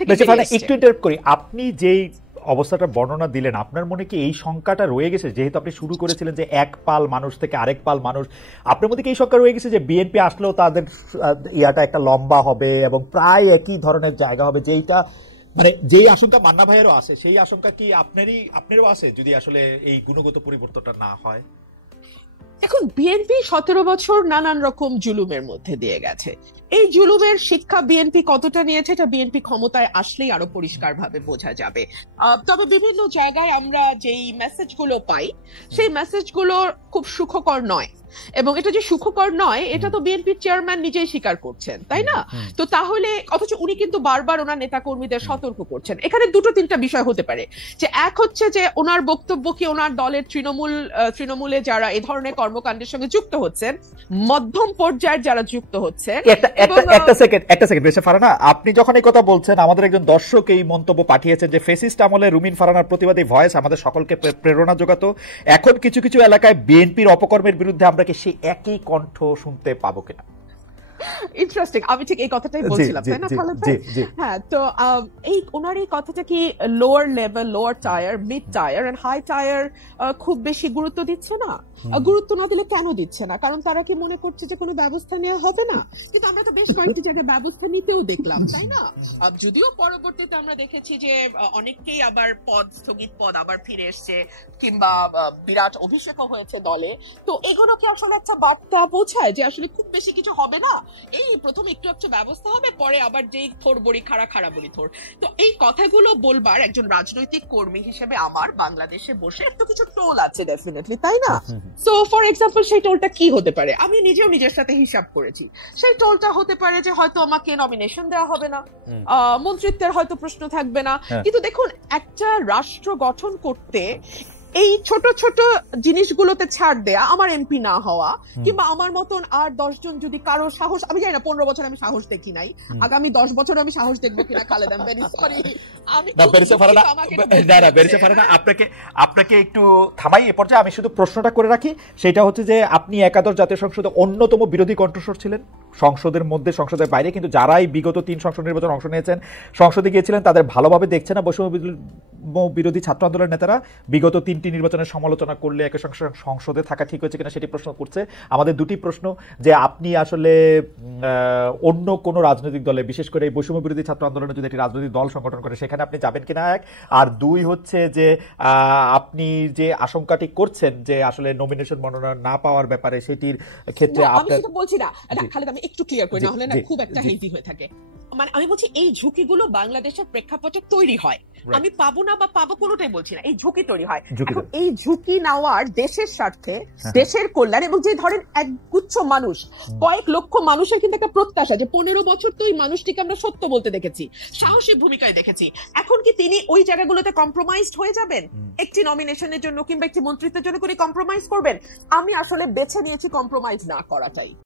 একটু ইন্টারাপ্ট করি, আপনি যেই অবস্থাটা বর্ণনা দিলেন, আপনার মনে কি এই সংখ্যাটা রয়ে গেছে, যেহেতু আপনি শুরু করেছিলেন যে এক পাল মানুষ থেকে আরেক পাল মানুষ, আপনার মধ্যে কি এই সংখ্যা রয়ে গেছে যে বিএনপি আসলেও তাদের ইয়াটা একটা লম্বা হবে এবং প্রায় একই ধরনের জায়গা হবে, যেইটা মানে যেই আশঙ্কা মান্না ভাইয়েরও আছে, সেই আশঙ্কা কি আপনারও আছে যদি আসলে এই গুণগত পরিবর্তনটা না হয়? এখন বিএনপি 17 বছর নানান রকম জুলুমের মধ্যে দিয়ে গেছে। এই জুলুমের শিক্ষা বিএনপি কতটা নিয়েছে এটা বিএনপি ক্ষমতায় আসলেই আরো পরিষ্কারভাবে বোঝা যাবে। তবে বিভিন্ন জায়গায় আমরা যেই মেসেজগুলো পাই সেই মেসেজগুলো খুব সুখকর নয়, এবং এটা যে সুখকর নয় এটা তো বিএনপির চেয়ারম্যান নিজেই স্বীকার করছেন, তাই না? তো তাহলে অথচ উনি কিন্তু বারবার ওনার নেতা কর্মীদের সতর্ক করছেন। এখানে দুটো তিনটা বিষয় হতে পারে, যে এক হচ্ছে যে ওনার বক্তব্য কি ওনার দলের তৃণমূলে যারা এই ধরনের কর্মকাণ্ডের সঙ্গে যুক্ত হচ্ছেন, মধ্যম পর্যায়ের যারা যুক্ত হচ্ছেন। একটা সেকেন্ড বেশি ফারানা, আপনি যখন এই কথা বলছেন, আমাদের একজন দর্শক এই মন্তব্য পাঠিয়েছেন যে ফেসিস্ট আমলে রুমিন ফারানার প্রতিবাদী ভয়েস আমাদের সকলকে প্রেরণা যোগাতো, এখন কিছু কিছু এলাকায় বিএনপির অপকর্মের বিরুদ্ধে আমরা কি সেই একই কণ্ঠ শুনতে পাবো কিনা? ইন্টারেস্টিং, আমি ঠিক এই কথাটাই বলছিলাম, তাই না খালেদ ভাই? হ্যাঁ, তো এই ওনার এই কথাটা কি lower level, lower tier, mid tier and high tier খুব বেশি গুরুত্ব দিচ্ছে না? গুরুত্ব না দিলে কেন দিচ্ছে না? কারণ তারা কি মনে করছে যে কোনো ব্যবস্থা নেওয়া হবে না? কিন্তু আমরা তো বেশ কয়েকটি জায়গায় ব্যবস্থা নিতেও দেখলাম, তাই না? যদিও পরবর্তীতে আমরা দেখেছি যে অনেককেই আবার স্থগিত পদ আবার ফিরে এসছে, কিংবা বিরাট অভিষেকও হয়েছে দলে। তো এগুলো কি আসলে একটা বার্তা পৌঁছায় যে আসলে খুব বেশি কিছু হবে না, এই প্রথম একটু ব্যবস্থা হবে, পরে আবার যেই থোর বড়ি খাড়া বড়ি থোর। তো এই কথাগুলো বলবার একজন রাজনৈতিক কর্মী হিসেবে আমার বাংলাদেশে বসে একটু কিছু টোল আছে ডেফিনেটলি, তাই না? সো ফর এক্সাম্পল সেই টোলটা কি হতে পারে? আমি নিজেও নিজের সাথে হিসাব করেছি। সেই টোলটা হতে পারে যে হয়তো আমাকে নমিনেশন দেওয়া হবে না, মন্ত্রিত্বের হয়তো প্রশ্ন থাকবে না। কিন্তু দেখুন, একটা রাষ্ট্র গঠন করতে এই ছোট ছোট জিনিসগুলোতে ছাড় দেয়া, আমার এমপি না হওয়া, কিংবা আমার মতন আর 10 জন যদি কারো সাহস, আমি জানি না 15 বছর আমি সাহস দেখি নাই, আগামী 10 বছর আমি সাহস দেখবো কিনা খালেদ, আমি ভেরি সরি। আপনাকে একটু থামাই এ পর্যায়ে, আমি শুধু প্রশ্নটা করে রাখি, সেটা হচ্ছে যে আপনি একাদশ জাতীয় সংসদে অন্যতম বিরোধী কণ্ঠস্বর ছিলেন, সংসদের মধ্যে সংসদের বাইরে, কিন্তু যারাই বিগত 3 সংসদ নির্বাচন অংশ নিয়েছেন, সংসদে গিয়েছিলেন, তাদের ভালোভাবে দেখছে না বৈষম্য বিরোধী ছাত্র আন্দোলনের নেতারা বিগত 3টি নির্বাচনের সমালোচনা করলে একই সঙ্গে সংসদে থাকা ঠিক হয়েছে কিনা সেটি প্রশ্ন করছে। আমাদের দুটি প্রশ্ন, যে আপনি আসলে অন্য কোনো রাজনৈতিক দলে, বিশেষ করে এই বৈষম্য বিরোধী ছাত্র আন্দোলনে যদি একটি রাজনৈতিক দল সংগঠন করে সেখানে আপনি যাবেন কিনা, এক। আর দুই হচ্ছে যে আপনি যে আশঙ্কাটি করছেন যে আসলে নমিনেশন মনোনয়ন না পাওয়ার ব্যাপারে, সেটির ক্ষেত্রে আমি সেটা বলছি না খালেদ, আমি একটু ক্লিয়ার করি, না হলে না খুব একটা হেজি হয়ে থাকে। মানে আমি বলছি এই ঝুঁকিগুলো বাংলাদেশের প্রেক্ষাপটে তৈরি হয়, আমি পাবো না বা পাবো কোনোটাই বলছি না, এই ঝুঁকি তৈরি হয়। এখন এই ঝুঁকি নেওয়ার দেশের স্বার্থে, দেশের কল্যাণ, এবং যে ধরেন একগুচ্ছ মানুষ, কয়েক লক্ষ মানুষের কিন্তু একটা প্রত্যাশা যে 15 বছর তো ওই মানুষটিকে আমরা সত্য বলতে দেখেছি, সাহসী ভূমিকায় দেখেছি, এখন কি তিনি ওই জায়গাগুলোতে কম্প্রোমাইজড হয়ে যাবেন? একটি নমিনেশনের জন্য কিংবা একটি মন্ত্রিত্বের জন্য করে কম্প্রোমাইজ করবেন? আমি আসলে বেছে নিয়েছি কম্প্রোমাইজ না করাটাই।